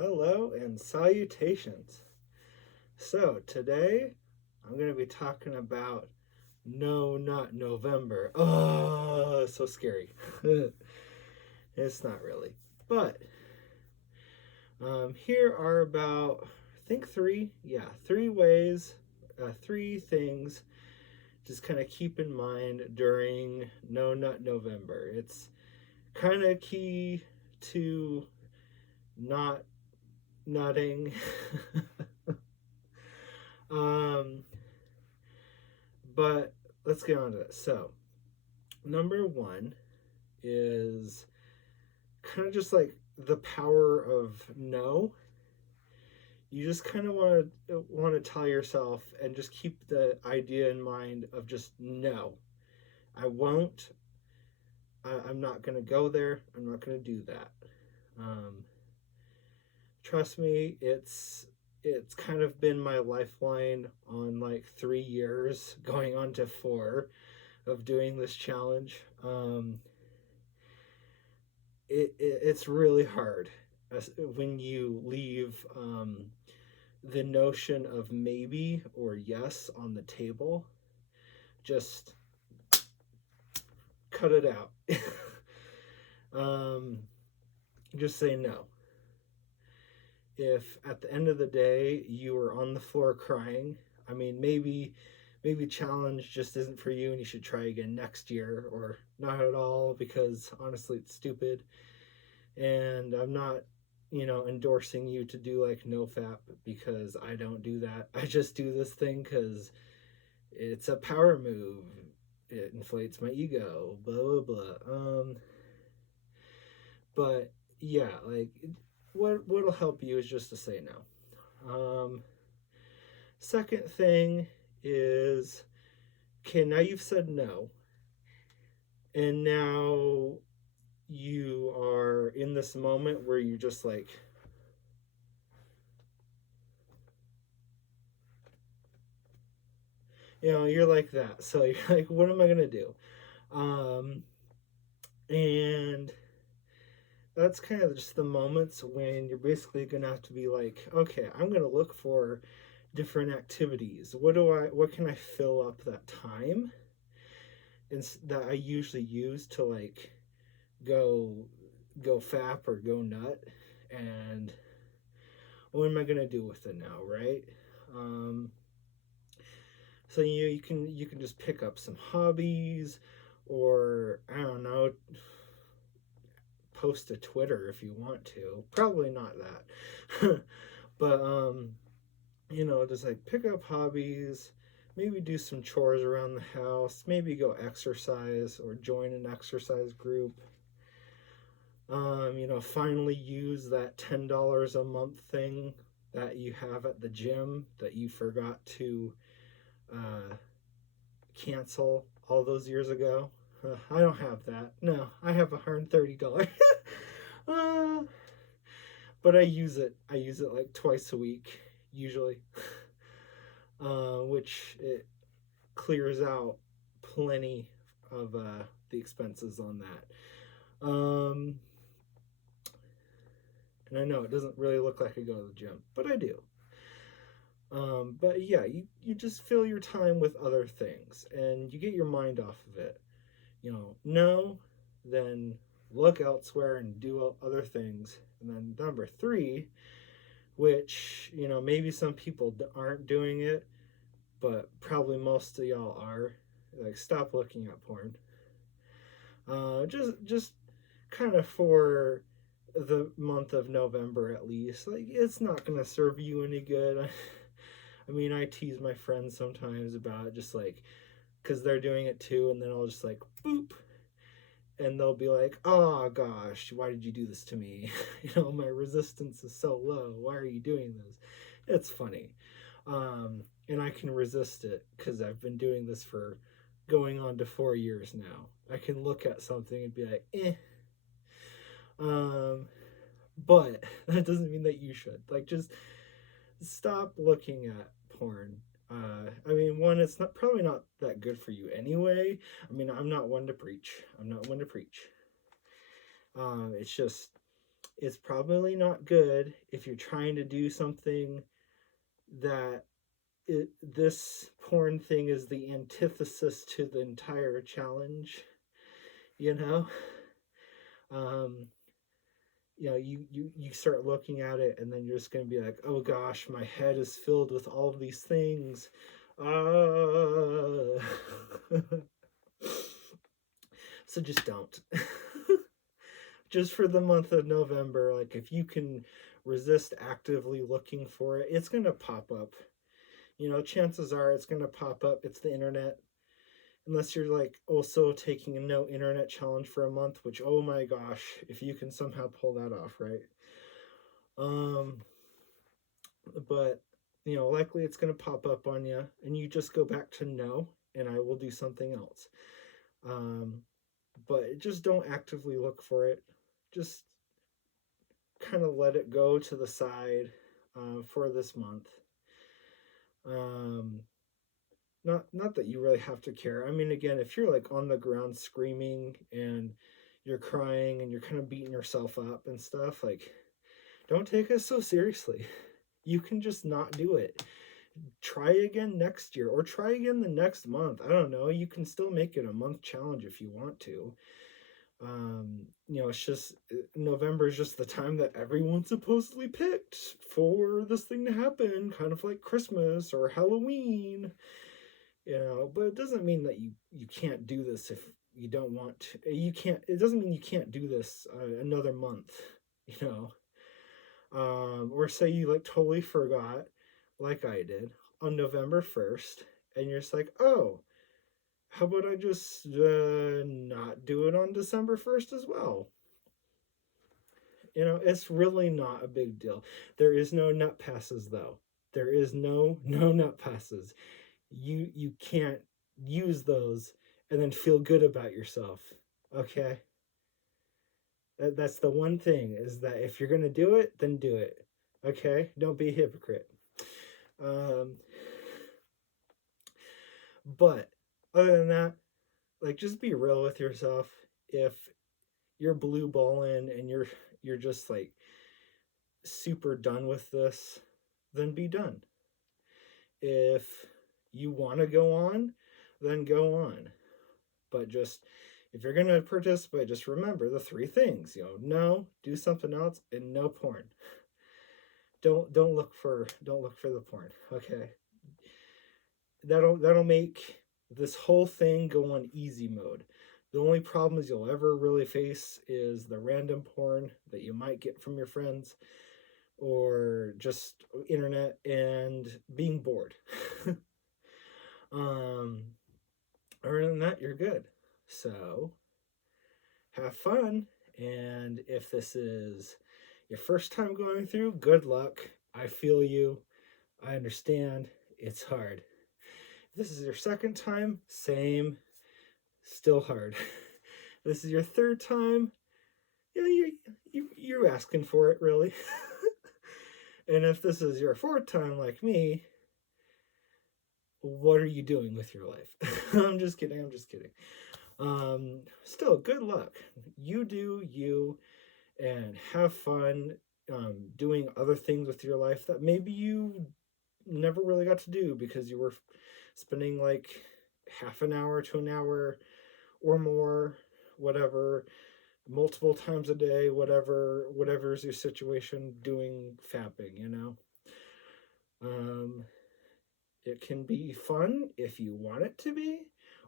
Hello and salutations. So, today I'm going to be talking about No, Not November. Oh, so scary. It's not really. But here are about, I think three ways, three things just kind of keep in mind during No, Not November. It's kind of key to not nutting. um, But let's get on to it. So, number one is kind of just like the power of no. You just kind of want to tell yourself and just keep the idea in mind of just no. I won't. I'm not going to go there. I'm not going to do that. Um, Trust me, it's kind of been my lifeline on like 3 years, going on to 4 of doing this challenge. It's really hard when you leave the notion of maybe or yes on the table. Just cut it out. um, just say no. If at the end of the day you are on the floor crying, I mean, maybe challenge just isn't for you and you should try again next year or not at all, because honestly it's stupid. And I'm not, endorsing you to do like nofap, because I don't do that. I just do this thing because it's a power move. It inflates my ego, blah blah blah. But yeah, like what'll help you is just to say no. Second thing is, okay, now you've said no, and now you are in this moment where you just like, you're like that. So you're like, what am I gonna do? Um, and that's kind of just the moments when you're basically gonna have to be like, okay, I'm gonna look for different activities. What can I fill up that time? And that I usually use to like go fap or go nut. And what am I gonna do with it now, right? Um, so you can just pick up some hobbies, or I don't know, post to Twitter if you want to. Probably not that. But just like pick up hobbies, maybe do some chores around the house, maybe go exercise or join an exercise group. Finally use that $10 a month thing that you have at the gym that you forgot to uh, cancel all those years ago. I don't have that. No, I have $130. uh, but I use it. I use it like twice a week, usually, which it clears out plenty of the expenses on that. And I know it doesn't really look like I go to the gym, but I do. But yeah, you just fill your time with other things and you get your mind off of it. No, then look elsewhere and do other things. And then number 3, which, maybe some people aren't doing it, but probably most of y'all are, like, stop looking at porn. Just kind of for the month of November at least. Like, it's not gonna serve you any good. I mean, I tease my friends sometimes about it, just like, because they're doing it too, and then I'll just like boop, and they'll be like, oh gosh, why did you do this to me? My resistance is so low, why are you doing this? It's funny. And I can resist it because I've been doing this for going on to 4 years now. I can look at something and be like, eh. But that doesn't mean that you should. Like, just stop looking at porn. I mean, one, it's probably not that good for you anyway. I mean, I'm not one to preach. It's just, It's probably not good if you're trying to do something that this porn thing is the antithesis to the entire challenge, you know? Um, you start looking at it and then you're just going to be like, oh gosh, my head is filled with all of these things. Uh... so just don't. Just for the month of November, like if you can resist actively looking for it, it's going to pop up. Chances are it's going to pop up. It's the internet. Unless you're like also taking a no internet challenge for a month, which, oh my gosh, if you can somehow pull that off, right? Um, but likely it's going to pop up on you, and you just go back to no, and I will do something else. Um, but just don't actively look for it. Just kind of let it go to the side for this month. Um, not that you really have to care. I mean, again, if you're like on the ground screaming and you're crying and you're kind of beating yourself up and stuff, like don't take it so seriously. You can just not do it. Try again next year or try again the next month. I don't know. You can still make it a month challenge if you want to. It's just November is just the time that everyone supposedly picked for this thing to happen, kind of like Christmas or Halloween. But it doesn't mean that you can't do this if you don't want to. You can't. It doesn't mean you can't do this another month. You know, or say you like totally forgot, like I did, on November 1st, and you're just like, oh, how about I just not do it on December 1st as well? It's really not a big deal. There is no nut passes though. There is no nut passes. You can't use those and then feel good about yourself. Okay? That's the one thing, is that if you're going to do it, then do it. Okay? Don't be a hypocrite. Um, but other than that, like just be real with yourself. If you're blue balling and you're just like super done with this, then be done. If you want to go on, then go on. But just if you're gonna participate, just remember the three things. No, do something else, and no porn. Don't look for the porn. Okay. That'll make this whole thing go on easy mode. The only problems you'll ever really face is the random porn that you might get from your friends or just internet and being bored. Other than that, you're good. So have fun. And if this is your first time going through, good luck. I feel you. I understand. It's hard. If this is your second time, same. Still hard. This is your third time, you're asking for it, really. And if this is your fourth time, like me, what are you doing with your life? I'm just kidding. Still, good luck. You do you, and have fun doing other things with your life that maybe you never really got to do because you were spending like half an hour to an hour or more, whatever, multiple times a day, whatever is your situation, doing fapping. It can be fun if you want it to be,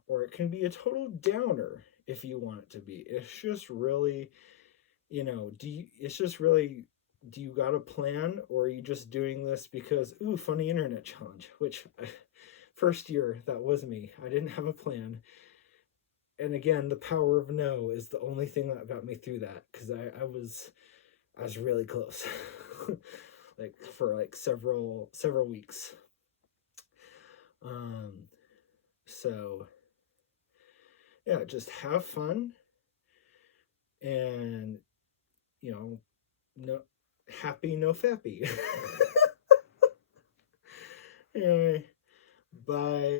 or it can be a total downer if you want it to be. It's just really, do you got a plan, or are you just doing this because, ooh, funny internet challenge? Which, first year, that was me. I didn't have a plan. And again, the power of no is the only thing that got me through that, because I was really close. Like for like several weeks. So yeah, just have fun, and no happy, no fappy. Anyway, bye.